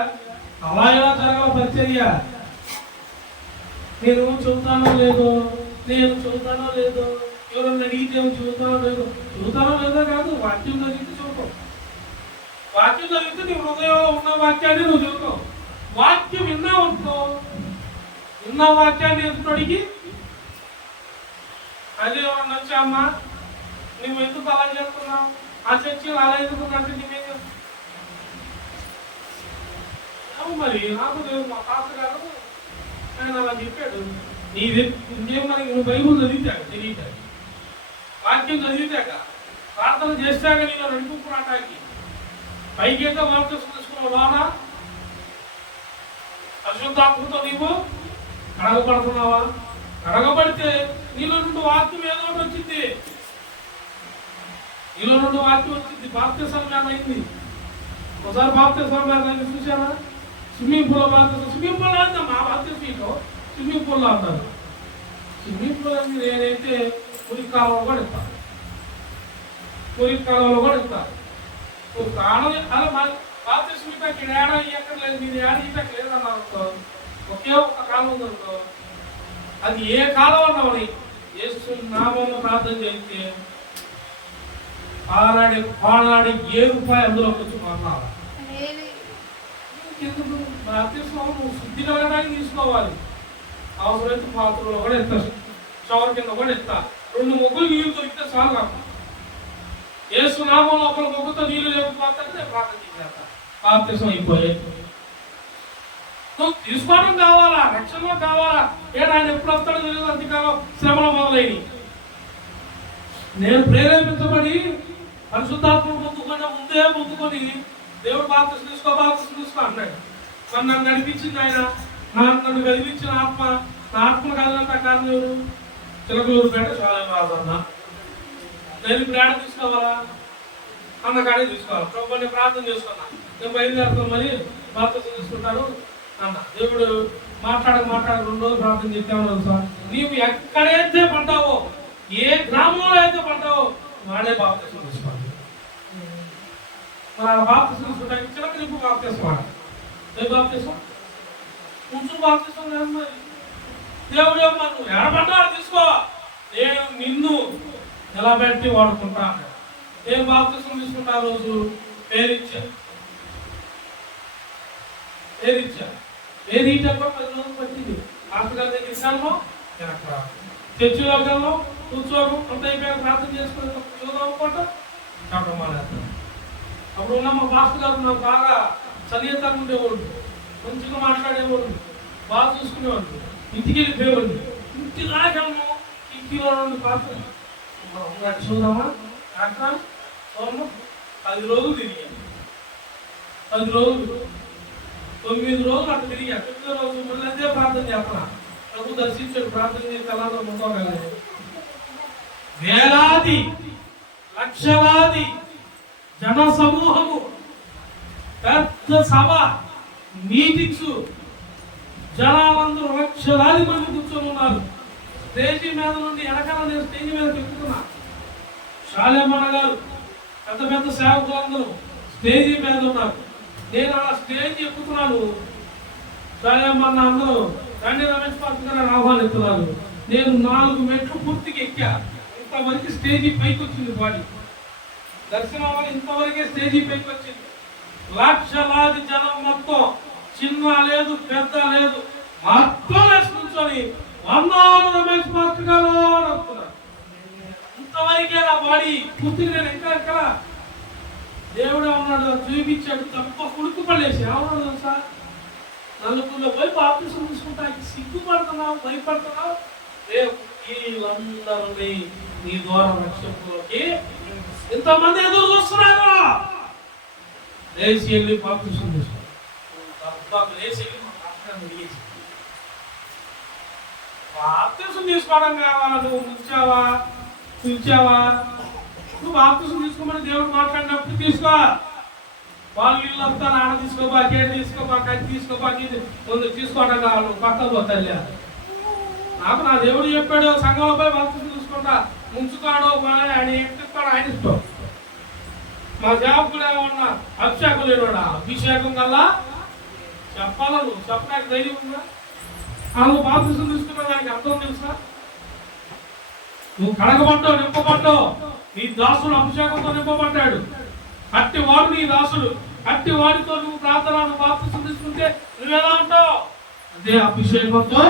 అలా ఎలా జరగాల పరిచర్య? నేను చెబుతానో లేదో ఎవరన్నా అడిగితే చెబుతానో లేదో కాదు. వాక్యం చదివితే చూడటం. వాక్యం చదివితే నీ హృదయంలో ఉన్న వాక్యాన్ని నువ్వు చెబుతావు. వాక్యం విన్నావు అనుకో, విన్న వాక్యాన్ని ఎందుకు అడిగి అదే ఎవరన్నా వచ్చామ్మా నువ్వు ఎందుకు అలా చేస్తున్నావు, ఆ చర్చలు అలా ఎందుకుంటే నీవేం చేస్తావు? మరి నాకు మా తాతగారు ఆయన అలా చెప్పాడు. నీదేం మనకి నువ్వు బైబుల్ చదివితాక తెలియటాక, వాక్యం చదివితాక, ప్రార్థన చేశాక నేను నడుపు రాటానికి పైకేదో వార్త తెలుసుకున్నావు. లోనా పరిశుద్ధాత్మతో నీవు కడగబడుతున్నావా? కడగబడితే నీలో నుండి వాక్యం ఏదో ఒకటి వచ్చింది. నీలో నుండి వాక్యం వచ్చింది. బాప్తిసం అయింది. ఒకసారి బాప్తిసం చూసారా? స్విమ్మింగ్ పూల్ బాప్తిసం. స్విమ్మింగ్ పూల్ అంటే మా బాప్తిసం స్విమ్మింగ్ పూల్ అంటారు. స్విమ్మింగ్ పూల్ అని నేనైతే మురికి కాలంలో కూడా ఇస్తాను. ప్రాణం అలా బాప్తిసం ఇక్కడ ఏడా ఎక్కర్లేదు, మీరు ఏడ ఇక్కర్లేదు అన్నారు. ఒకే ఒక కాలం ఉందనుకో, అది ఏ కాలం అన్నామని యేసు నామమున ప్రార్థన చేస్తే పానాడి ఏ రూపాయి అందులో వచ్చి మాట్లాడాలి. ఎందుకు బాప్తిసం నువ్వు శుద్ధి కలగడానికి తీసుకోవాలి. అవసరమైతే పాత్రలో కూడా ఎత్తా, చవర్ కింద కూడా ఎత్తా. 2 మొగ్గులు నీళ్ళు దొరికితే చాలు. నాకు యేసు నామంలో ఒకరి మొగ్గుతో నీళ్ళు లేకపోతే ప్రార్థన చేసేస్తా. బాప్తిసం అయిపోయాయి. నువ్వు తీసుకోవడం కావాలా, రక్షణలో కావాలా? ఆయన ఎప్పుడు వస్తాడో తెలియదు. అంతకాలం శ్రమలో మొదలైనవి. నేను ప్రేరేపించబడి పరిశుద్ధాత్మ ముందే పొందుకొని దేవుడు బాప్తిసం తీసుకో అన్నాడు. మరి నన్ను నడిపించింది ఆయన. నన్ను కదిలించిన ఆత్మ. నా ఆత్మ కదలంటే కారణం ఎవరు? చిలకలూరు పేట చాలా రాదన్న. నేను ఇప్పుడు ఏడ తీసుకోవాలా? అన్నగానే తీసుకోవాలి. ప్రభుని ప్రార్థన చేసుకున్నా, నేను బయలుదేరుతాను, మరి బాప్తిసం తీసుకుంటాను అన్న. దేవుడు మాట్లాడ 2 రోజులు ప్రార్థన చెప్పాను సార్, నీవు ఎక్కడైతే పడ్డావో, ఏ గ్రామంలో అయితే పడ్డావో వాడే బాప్తిసం తీసుకోవాలి. మన బాప్తిసం తీసుకుంటానికి చిలకరింపు బాప్తిసం వాడు. ఏ బాప్తిసం? కూర్చుని బాప్తిసం లేదు. మరి దేవుడు నువ్వు ఎడబడ్డా తీసుకో, నేను నిన్ను నిలబెట్టి వాడుకుంటా. నేను బాప్తిసం తీసుకుంటా రోజు పేరిచ్చా. ఏది 10 రోజులు పట్టింది. హాస్పిటల్ దగ్గర ఇస్తాను, చర్చిలోకి వెళ్ళాం, కూర్చోవడం అంత అయిపోయాక ప్రార్థన చేసుకుని చూద్దామనుకుంటా చెప్పడం మానేస్తాను. అప్పుడు ఉన్న మా మాస్టర్ గారు నాకు బాగా సన్నిహితంగా ఉండేవాళ్ళు, మంచిగా మాట్లాడేవాళ్ళు, బాగా చూసుకునేవాళ్ళు. ఇంటికి వెళ్ళిపోయేవాళ్ళు. ఇంటి రాగలను ఇంటిలో ప్రార్థన చూద్దామా అక్కడ చూడము. 10 రోజులు తిరిగాను. 10 రోజులు 9 రోజులు అక్కడ తిరిగా. 9వ రోజు మళ్ళీ అదే ప్రార్థన చేస్తున్నా. ప్రభు దర్శించాడు, ప్రార్థన చేసి తెల్లారితో ముందుకోగలిగాను. వేలాది లక్షలాది జన సమూహము, పెద్ద సభ, మీటింగ్స్, జనాలందరూ లక్షలాది మంది కూర్చొని ఉన్నారు. స్టేజీ మీద నుండి వెనకాల నేను స్టేజీ మీద ఎక్కుతున్నా. శాలేమన్న గారు, పెద్ద పెద్ద సేవకులందరూ స్టేజీ మీద ఉన్నారు. నేను ఆ స్టేజ్ ఎక్కుతున్నాను. శాలేమన్న అందరూ రండి రమేష్ పాత్ర గారు ఆహ్వానిస్తున్నారు. నేను 4 మెట్లు పూర్తిగా ఎక్కా. ఇంతవరకు స్టేజీ పైకి వచ్చింది. బాడీ దర్శనం వల్ల ఇంతవరకే స్టేజీ పైకి వచ్చింది. లక్షలాది జనం మొత్తం, చిన్న లేదు పెద్ద లేదు, మొత్తం వేసి కూర్చొని వందాలు రమేష్ పాత్ర గారు అనుకున్నారు. ఇంతవరకే నా బాడీ పూర్తిగా. నేను ఇంకా ఎక్కడ దేవుడు ఉన్నాడు చూపించాడు తప్ప కుడుకు పడేసి ఏమన్నాడు తెలుసా, నలుగురిలో పోయి బాప్తిసం తీసుకుంటా సిగ్గుపడుతున్నావు, భయపడుతున్నావు. రేపు వీళ్ళందరినీ నీ ద్వారా రక్షకులకి ఇంతమంది ఎదురు చూస్తున్నారు. లేచి వెళ్ళి బాప్తిసం తీసుకున్నాను. లేచి వెళ్ళి బాప్తిసం తీసుకోవడం కావాలా? నువ్వు ముంచావా పిలిచావా? నువ్వు బాప్తిసం తీసుకోమని దేవుడు మాట్లాడినప్పుడు తీసుకో. వాళ్ళు వీళ్ళు వస్తారు, ఆడ తీసుకోబా, గేట్ తీసుకోబా, కత్తి తీసుకోబా, ముందు తీసుకోవడం కావాలి. పక్కకు పోతాలే. నాకు నా దేవుడు చెప్పాడు, సంఘంలో బాప్తిసం తీసుకుంటా, ముంచుతాడో ఆయన ఎత్తిస్తాడు, ఆయన ఇష్టం. మా సేవకుడు ఏమన్నా అభిషేకం లేనివాడా? అభిషేకం కల్లా చెప్పాలా? నువ్వు చెప్పడానికి ధైర్యం ఉందా? నువ్వు బాప్తిసం తీసుకున్న దానికి అర్థం తెలుసా? నువ్వు కడగబడ్డావు, నింపబడ్డావు. నీ దాసుడు అభిషేకంతో నింపబడ్డాడు. అట్టి వాడు నీ దాసుడు. అట్టి వాడితో నువ్వు ప్రార్థన, నువ్వు బాప్తిసం తీసుకుంటే నువ్వెలా ఉంటావు? అదే అభిషేకంతో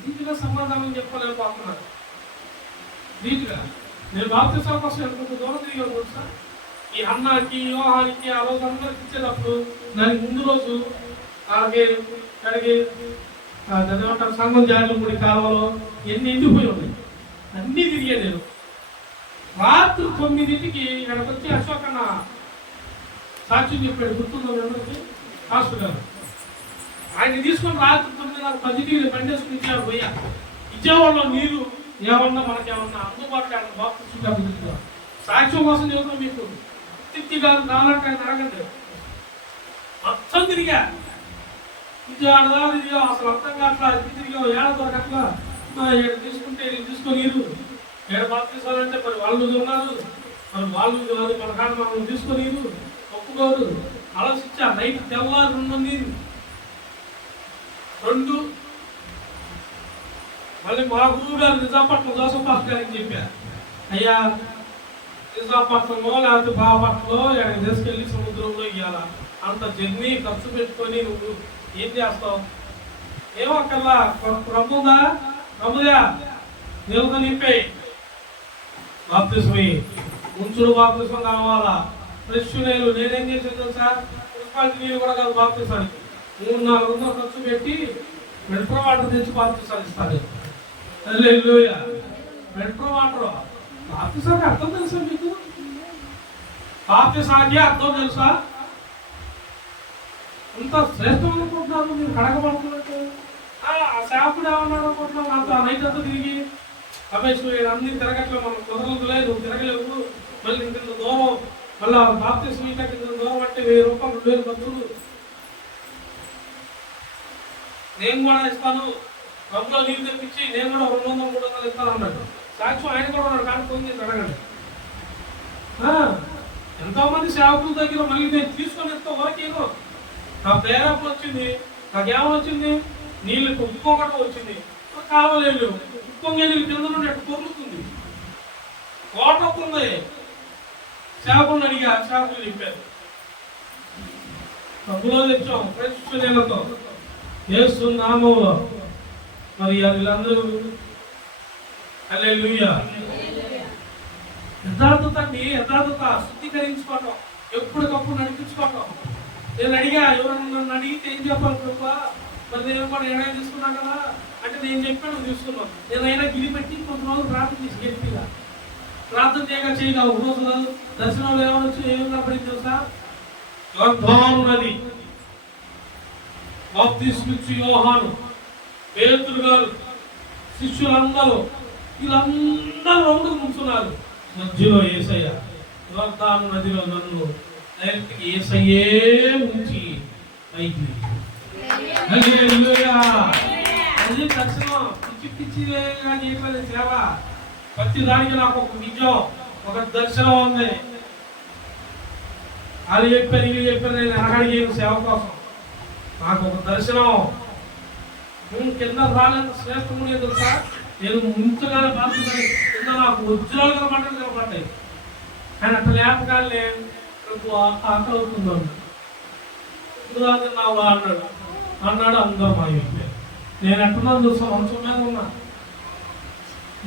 నీటిగా సమాధానం చెప్పలేను పాత్రున్నాను. నీటిగా నేను బాప్తిసం కోసం ఎంత దూరం తిరిగాను తెలుసా? ఈ అన్నాకి, యోహానికి ఆ రోజు అందరికి ఇచ్చేటప్పుడు దానికి ముందు రోజు కడిగి ఏమంటారు సంఘం జాగలపూడి కాలంలో ఎన్ని ఎండిపోయి ఉన్నాయి, అన్నీ తిరిగా నేను. రాత్రి 9ంటికి ఇక్కడికి వచ్చి అశోకన్న సాక్ష్యం చెప్పాడు, గుర్తుందో అందరికి హాస్టల్ గారు. ఆయన తీసుకొని రాత్రి 9:10 బండి వేసుకుని ఇచ్చాడు. పోయా ఇచ్చేవాళ్ళు నీరు ఏమన్నా మనకేమన్నా అందుబాటులో ఆయన బాప్తిసం సాక్ష్యం కోసం చెబుతాం మీకు. తిత్తి కాదు కావాలంటే ఆయన అడగండి. మొత్తం తిరిగా ఇచ్చాడదా తిరిగా, అసలు అర్థం కావట్లా. ఇది తిరిగా ఏడదో అట్లా తీసుకుంటే తీసుకొని నీరు ఏడు బాప్తిసాలంటే మరి వాళ్ళు ఉన్నారు, మరి వాళ్ళు కాదు మన కాడ మనం తీసుకొని నీరు ఒప్పుకోరు. ఆలోచించా. నైట్ తెల్లారు 2 నీరు 2. మళ్ళీ మా గురువు గారు నిజాంపట్నం జోసఫ్ పాస్టర్ గారికి చెప్పారు, అయ్యా నిజాంపట్నంలో లేకపోతే బాపట్నంలో ఎక్కడికి తీసుకెళ్ళి సముద్రంలో ఇవ్వాలా, అంత జర్నీ ఖర్చు పెట్టుకొని నువ్వు ఏం చేస్తావు? ఏమక్కర్లా, రమ్ముదా రమ్ముదా నీళ్ళతో నింపేయి. బాప్తిసం ఉంచుడు బాప్తిసం కావాలా? ఫ్రెష్ నీళ్ళు. నేనేం చేసాను తెలుసా? మున్సిపాలిటీ నీళ్ళు కూడా కాదు బాప్తిసానికి 300-400 ఖర్చు పెట్టి మెట్రో వాటర్ తెచ్చి బాప్తిసాలు ఇస్తాను. మెట్రో వాటర్ బాప్తిసానికి అర్థం తెలుసా మీకు? బాప్తిసానికి అర్థం తెలుసా? ఇంత శ్రేష్టం అనుకుంటున్నారు మీరు కడగబడుతున్నట్టు. ఆ సేవకుడు ఏమన్నాడు అనుకుంటున్నావు? అంత నైట్ అంతా తిరిగి రమేష్ అన్ని తిరగట్లేదు, మనం కుదరదులే, నువ్వు తిరగలేవు, మళ్ళీ ఇంత దూరం మళ్ళీ బాప్తిసం ఇంత దూరం అంటే 1000 రూపాయలు 2000 ఖర్చులు. నేను కూడా ఇస్తాను, రంగులో నీళ్ళు తెప్పించి నేను కూడా 200 300 ఇస్తాను అన్నాడు. సాక్ష్యం ఆయన కూడా ఉన్నాడు, కానీ ఫోన్ చేసి అడగండి. ఎంతో మంది సేవకుల దగ్గర మళ్ళీ నేను తీసుకొని ఎంతో వరకేమో నా ప్రేరేపణ వచ్చింది, నాకేమో వచ్చింది, నీళ్ళు ఉప్పుకోకుండా వచ్చింది, కావలేదు ఉప్పొంగే నీళ్ళు కింద నుండి అటు పొరుగుతుంది, కోటకుంది. సేవకులను అడిగా, సేవకులు చెప్పారు డబ్బులో తెచ్చాం ఫ్రెష్ నీళ్ళతో యేసు నామములో. మరి వీళ్ళందరూ హల్లెలూయా. యథార్థత అండి, యథార్థత శుద్ధీకరించుకోవటం, ఎప్పటికప్పుడు నడిపించుకోవటం. నేను అడిగా, ఎవరన్నా నన్ను అడిగితే ఏం చెప్పాలి ప్రభా, మరి నేను కూడా ఏడాది తీసుకున్నా కదా అంటే నేను చెప్పాను తీసుకున్నాను. నేను అయినా గిరి పెట్టి కొంత రోజులు ప్రార్థన చేసి గట్టిగా ప్రార్థన చేయగా ఒక రోజు దర్శనంలో ఏమొచ్చి ఏమన్నా పడింది తెలుసా? యోర్దాను నది, బాప్తిస్మిచ్చు యోహాను, పేతురు గారు, శిష్యులందరూ వీళ్ళందరూ రౌండ్కు ముంచున్నారు. మధ్యలో యేసయ్య, యోర్దాను నదిలో నన్ను డైరెక్ట్గా యేసయ్యే ఉంచి పైకి. హల్లెలూయా. అది దర్శనం. పిచ్చి పిచ్చిగా చేయలేదు సేవ. ప్రతి దానికి నాకు ఒక విజయం, ఒక దర్శనం ఉంది. వాళ్ళు చెప్పారు, వీళ్ళు చెప్పారు, నేను అడగడిగాను సేవ కోసం. నాకు ఒక దర్శనం. కింద రాలేదు శ్రేష్టము లేదు సార్, నేను ముంచుగానే బాగుంటుంది కింద నాకు ఉజ్వలు కనబడ్డాడు కనబడ్డాయి. ఆయన అట్లా లేపగానే ఆకలి అవుతుందో తిన్నావా అన్నాడు. అందరూ మాయమైపోయారు. నేను ఎట్టున్నాను చూసా, మంచం మీద ఉన్నా,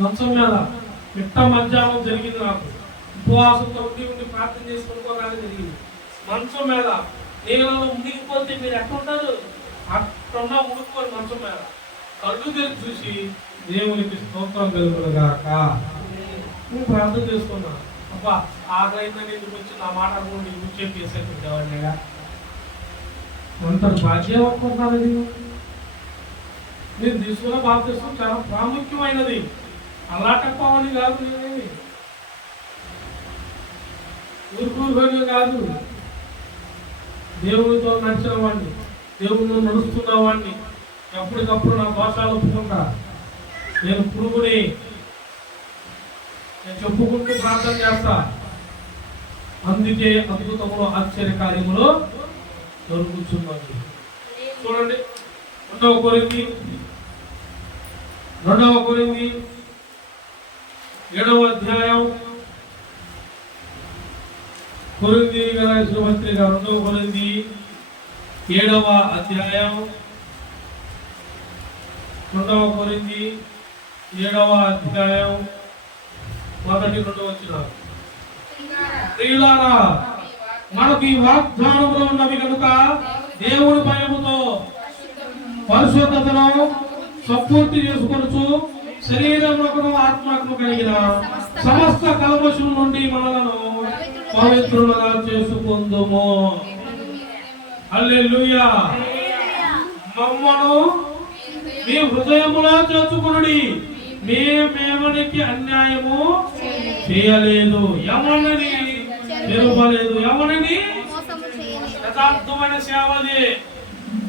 మంచం మీద మిట్ట మధ్యాహ్నం జరిగింది. నాకు ఉపవాసంతో ఉండి ప్రార్థన చేసి కొనుక్కోగానే జరిగింది. మంచం మీద నీళ్ళలో మునిగిపోతే మీరు ఎట్లుంటారు? అట్లా మునుక్కోని మంచం మీద కళ్ళు తెరిచి చూసి దేవునికి స్తోత్రం కలుగునుగాక నువ్వు ప్రార్థన చేసుకున్నా. అబ్బా ఆకలైందని ఎందుకు వచ్చి నా మాట అనుకోండి కూర్చొని చేసేట్టుగా అంత భాగ్యం అనుకుంటున్నారు. అది మీరు తీసుకున్న బాప్తిసం చాలా ప్రాముఖ్యమైనది. అలాటప్పని కాదు, నేనేమి ఊరుకూరుకొని కాదు. దేవుడితో నడిచిన వాడిని, దేవుడితో నడుస్తున్న వాడిని, ఎప్పటికప్పుడు నా దోషాలు ఒప్పుకుంటా. నేను పురుగుని నేను చెప్పుకుంటూ ప్రార్థన చేస్తా. అందుకే అద్భుతములు ఆశ్చర్య కార్యములు దొరుకుతున్నది. చూడండి 2వ కొరింథీ 7వ అధ్యాయం. కొరింథీ రాసిన పత్రిక 2వ కొరింథీ 7వ అధ్యాయం. 2వ కొరింథీ 7వ అధ్యాయం 1-2 వచనాలు. ప్రియులారా, మనకు ఈ వాగ్దానములు ఉన్నవి కనుక దేవుని భయముతో పరిశుద్ధతను సంపూర్తి చేసుకొనుచు శరీరమునకును ఆత్మకును కలిగిన సమస్త కల్మషం నుండి మనలను పవిత్రులుగా చేసుకొందుము. హల్లెలూయా. మమ్మను మీ హృదయములో చేర్చుకొనుడి. మేమేమనికి అన్యాయము చేయలేదు, ఎవరిని తెలుపలేదు, ఎవరిని. యథార్థమైన సేవది,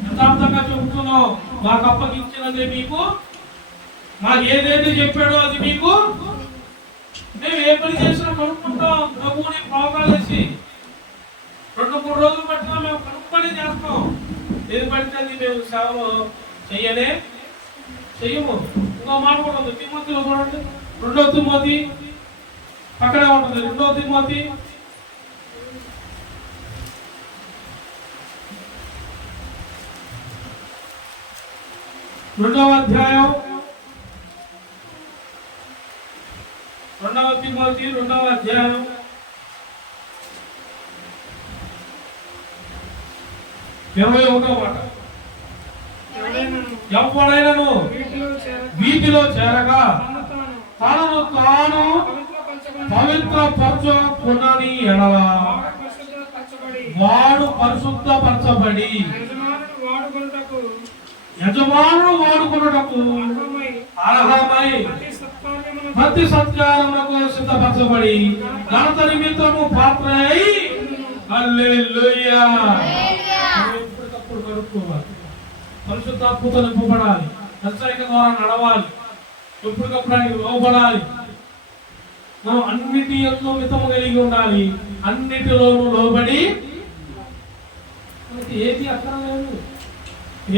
యథార్థంగా చెబుతున్నాం. మాకు అప్పగించినది మీకు, మాకు ఏదైతే చెప్పాడో అది మీకు. మేము ఏ పని చేసినా కనుక్కుంటాం. ప్రభువుని ప్రోగాలేసి 2-3 రోజులు పట్టినా మేము కనుక్కొని చేస్తాం. ఏది పడితే అది మేము సేవలో చెయ్యము. ఇంకో మాట కూడా ఉంది, తిమోతిలో చూడండి. 2వ తిమోతి పక్కనే ఉంటుంది. 2వ తిమోతి 2వ అధ్యాయం. 2వ తిమోతి 2వ అధ్యాయం 21వ మాట. ఎవడైనను వీటిలో చేరగా తనను తాను పవిత్రపరచుకొనని ఎడల వాడు పరిశుద్ధపరచబడి యజమానుడు వాడుకొనుటకు అర్హమై ప్రతి సత్కారములకు సిద్ధపరచబడి ఘనత నిమిత్తము పాత్రై హల్లెలూయా. ఎప్పటికప్పుడు కడుక్కోవాలి, పరిశుద్ధాత్మతో నింపబడాలి, హెచ్చరిక ద్వారా నడవాలి, ఎప్పటికప్పుడు ఆయనకు లోబడాలి. మనం అన్నిటి యందు మితము కలిగి ఉండాలి, అన్నిటిలోనూ లోబడి. మనకి ఏది అక్కర్లేదు,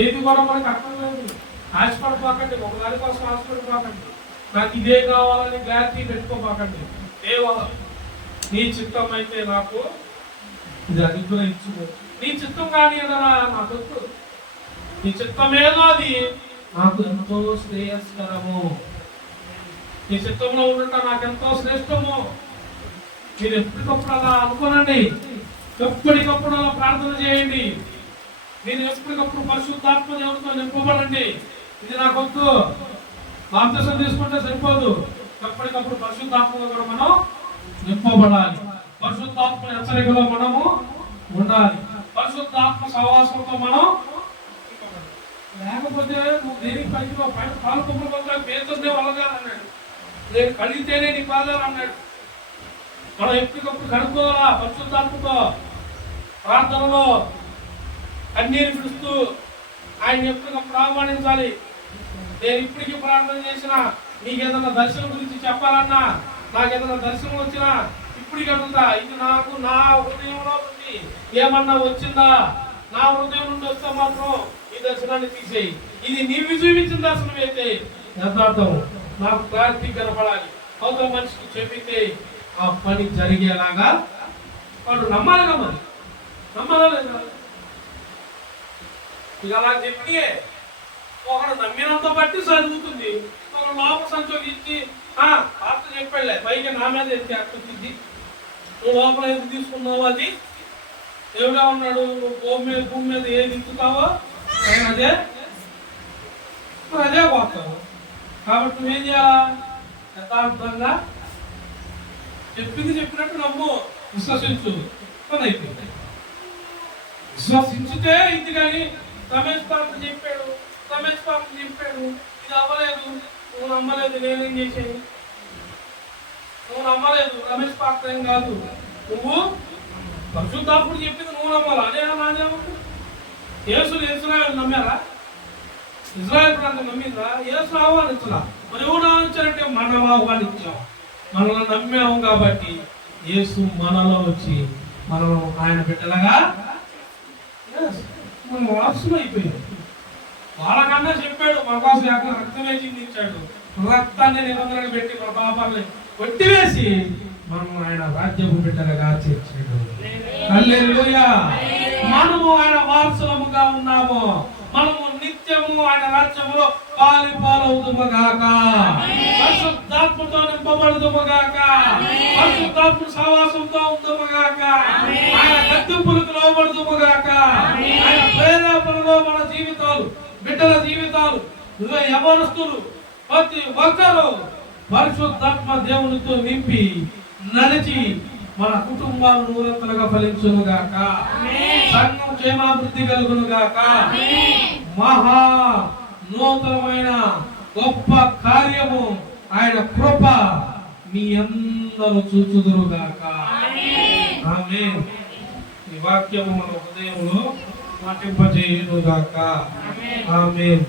ఏది కూడా మనకు అక్కర్లేదు. ఆశపడిపోకండి, ఒకదాని కోసం ఆశపడిపోకండి. నాకు ఇదే కావాలని గ్యారంటీ పెట్టుకోపోకండి. దేవా నీ చిత్తం అయితే నాకు ఇది అనుగ్రహించు, నీ చిత్తం కానీ ఏదైనా నాకు నీ చిత్తమేదో అది నాకు ఎంతో శ్రేయస్కరము, నీ చిత్తంలో ఉండటం నాకు ఎంతో శ్రేష్టము. మీరు ఎప్పటికప్పుడు అలా అనుకోనండి, ఎప్పటికప్పుడు అలా ప్రార్థన చేయండి. మీరు ఎప్పటికప్పుడు పరిశుద్ధాత్మ దేవునితో నింపబడండి. ఇది నాకొద్దు, బాప్తిసం తీసుకుంటే సరిపోదు, ఎప్పటికప్పుడు పరిశుద్ధాత్మలో కూడా మనం నింపబడాలి. పరిశుద్ధాత్మ హెచ్చరికలో మనము ఉండాలి, పరిశుద్ధాత్మ సహవాసంతో మనం. లేకపోతే నువ్వు దేనికి పనికిలో పైన పాలు కుమ్మకొందా పేరుతుందే వలగాలన్నాడు, నేను కడిగితేనే నీ పాదాలు అన్నాడు. మనం ఎప్పటికప్పుడు కడుక్కోవాలా పరిశుద్ధాత్మతో, ప్రార్థనలో అన్నీరు పిలుస్తూ ఆయన ఎప్పటికప్పుడు ఆహ్వానించాలి. నేను ఇప్పటికీ ప్రార్థన చేసినా, నీకు ఏదైనా దర్శనం గురించి చెప్పాలన్నా, నాకు ఏదైనా దర్శనం వచ్చినా ఇప్పటికీ అడుగుతా, ఇది నాకు నా హృదయంలో ఉంది, ఏమన్నా వచ్చిందా? నా హృదయం నుండి వస్తే మాత్రం ఈ దర్శనాన్ని తీసేయి. ఇది నీవు చూపించిన దర్శనం అయితే యథార్థం, నాకు క్లారిటీ కనపడాలి. అవతల మనిషికి చెప్పితే ఆ పని జరిగేలాగా వాడు నమ్మాలిగా, మరి నమ్మాలా లేదా? ఇక అలా చెప్పి ఒకడు నమ్మినంత బట్టి చదువుతుంది, ఒక లోప సంచోకి ఇచ్చి పాత్ర చెప్పాడులే పైకి నా మీద ఎత్తి అట్టుద్ది, నువ్వు లోపల ఎందుకు తీసుకున్నావు, అది దేవుడా ఉన్నాడు, భూమి మీద ఏది ఇచ్చుతావో అదే అదే పోతావు. కాబట్టి నువ్వేం చేయాలా? యథార్థంగా చెప్పింది చెప్పినట్టు నమ్ము, విశ్వసించు, పని అయిపోయింది. విశ్వసించితే ఇది కానీ రమేష్ పాత్ర చెప్పాడు, రమేష్ పాత్ర చెప్పాడు, ఇది అవ్వలేదు, నువ్వు నమ్మలేదు, నేనేం చేశాను? నువ్వు నమ్మలేదు, రమేష్ పాత్ర ఏం కాదు, నువ్వు పరిశుద్ధాత్ముడు చెప్పింది నువ్వు నమ్మాలా? అదేనా నాదేమో? యేసులు ఇజ్రాయేల్ నమ్మారా? ఇజ్రాయేల్ ప్రాంతం నమ్మిందా? యేసు ఆహ్వానించలా. మరి ఎవరు ఆహ్వానించారంటే మనం ఆహ్వానించాం, మనల్ని నమ్మాము కాబట్టి యేసు మనలో వచ్చి మనం ఆయన బిడ్డలుగా మనం వారసులు అయిపోయాం. వాళ్ళకన్నా చెప్పాడు, మన కోసం రక్తం వేసి ఇచ్చాడు, రక్తాన్ని నిబంధనలు పెట్టి మన పాపాలని కొట్టివేసి మనం ఆయన రాజ్యపు బిడ్డలుగా చేర్చాడు. హల్లెలూయా. మనము ఆయన వారసులముగా ఉన్నాము, మనము నిత్యము ఆయన రాజ్యములో పాలిపాలవుదుముగాక, పరిశుద్ధాత్మతో నింపబడుదుముగాక, పరిశుద్ధాత్మ సహవాసంతో ఉందుముగాక, ఆయన గద్దింపులకు లోబడుదుముగాక, ఆయన ప్రేరేపణలో మన జీవితాలు, బిడ్డల జీవితాలు, యవనస్తులు ప్రతి ఒక్కరూ పరిశుద్ధాత్మ దేవునితో నింపి నడిచి మన కుటుంబాలు నూరంతలుగా ఫలించునుగాక, సంఘం క్షేమాభివృద్ధి కలుగునుగాక, మహా నూతనమైన గొప్ప కార్యము ఆయన కృప మీ అందరూ చూచుదురుగాక. ఆమేన్. ఈ వాక్యము మన హృదయంలో మాటింపజేయునుగాక. ఆమేన్.